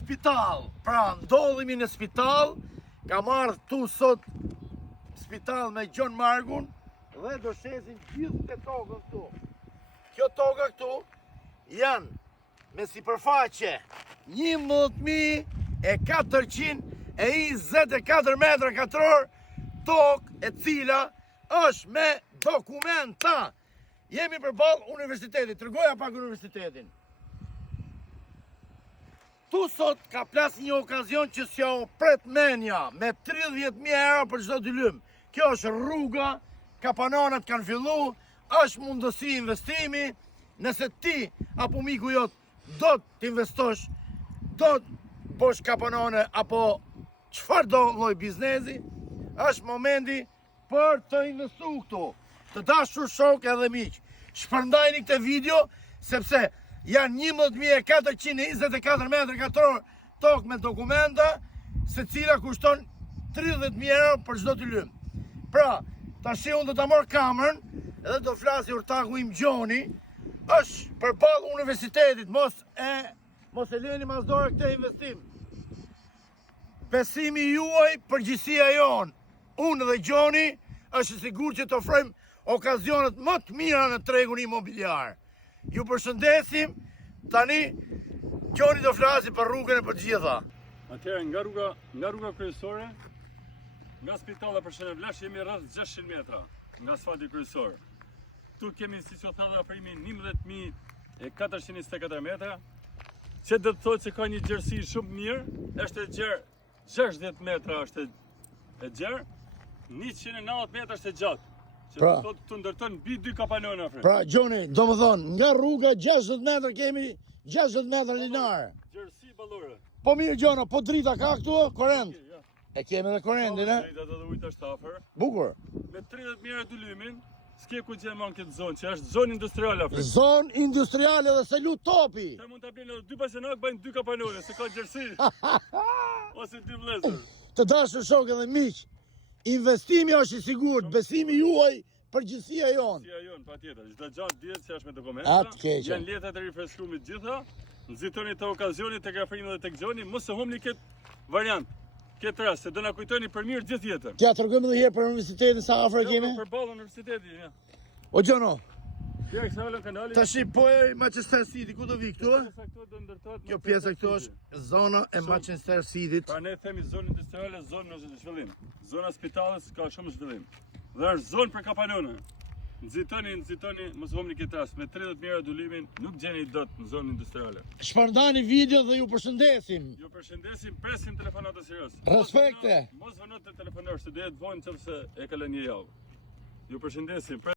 spital. Pra, ndodhemi në spital. Ka marrë tu sot spital me Gjon Margun dhe do shesin gjithë të tokën këtu. Kjo toka këtu janë me sipërfaqe 11.424 metra katror, tokë e cila është me dokumenta. Jemi përballë universitetit, tërgoja pak universitetin. Tu sot ka plas një okazion që s'ja o pret menja me 30.000 euro për çdo dy lym. Kjo është rruga, kapanonat kanë fillu, është mundësi investimi, nëse ti apo miku jot do t'investosh, do t'bosh kapanone apo çfarë do lloj biznesi, është momenti për të investu këtu. Të dashur shok edhe miq, shpërndajni këtë video sepse janë 11.424 metra katror tokë me dokumenta, se cila kushton 30.000 euro për çdo të lym. Pra, tash unë do ta marr kamerën edhe do flasi urtaku im Gjoni, është përballë universitetit, mos e leni mas dore këtë investim. Besimi juaj, përgjegjësia jon. Unë dhe Gjoni është sigurt që të ofrojmë okazionet më të mira në tregun imobiliar. Ju përshëndesim, tani Gjoni do flasi për rrugën e përgjitha. Atëherë nga rruga kryesore, nga spitalla për Shënevlash jemi rreth 600 metra nga asfalti kryesor. Tu kemi, si që thadha, afrimin 11.424 metra, që do të thotë se ka një gjerësi shumë mirë, është e gjerë 60 metra është e gjerë, 190 metra është e gjatë. Që do të thotë të ndërton mbi 2 kapanone afër. Pra, Gjoni, do më thonë, nga rruga 60 metra kemi 60 metra linar. Gjerësi ballore. Po mirë Gjono, po drita ka këtu, korrent. E kemi edhe korrentin, e? Drita dhe ujtë është afër. Bukur. Me 30 mijë dy lymin, s'ke ku gjenon këtë zonë, që është zonë industriale afër. Zonë industriale dhe se lut topi. Ta mund ta bëjnë edhe 2 pasenak, bëjnë 2 kapanone, se ka gjerësi. Ose 2 vëllezër. Të dashur shokë dhe miq, investimi është i sigurt, besimi juaj, përgjegjësia jon. Përgjegjësia jon, patjetër. Çdo gjatë dihet se është me dokumenta. Atë keqe. Janë letrat e rifreskumit gjitha. Nxitoni të okazionit tek afrimi dhe tek Gjoni, mos e humni këtë variant. Këtë rast, se do na kujtoni për mirë gjithë jetën. T'ja tregojmë edhe herë për universitetin sa afër kemi. Përballë universitetit, ja. O Gjono, tash po e Manchester City ku do vi këtu? Kjo pjesa këtu është zona e Manchester Cityt. Pra ne themi zonë industriale, zonë në zhvillim. Zona spitalet ka shumë zhvillim. Dhe është zonë për kapanone. Nxitoni, mos humni këtë rast. Me 30 mijë dy lymin nuk gjeni dot në zonën industriale. Shpërndani video dhe ju përshëndesim. Ju përshëndesim, presim telefonata serioz. Respekte. Mos vëno të telefonosh, se do jetë vonë nëse e ka lënë një javë. Ju përshëndesim.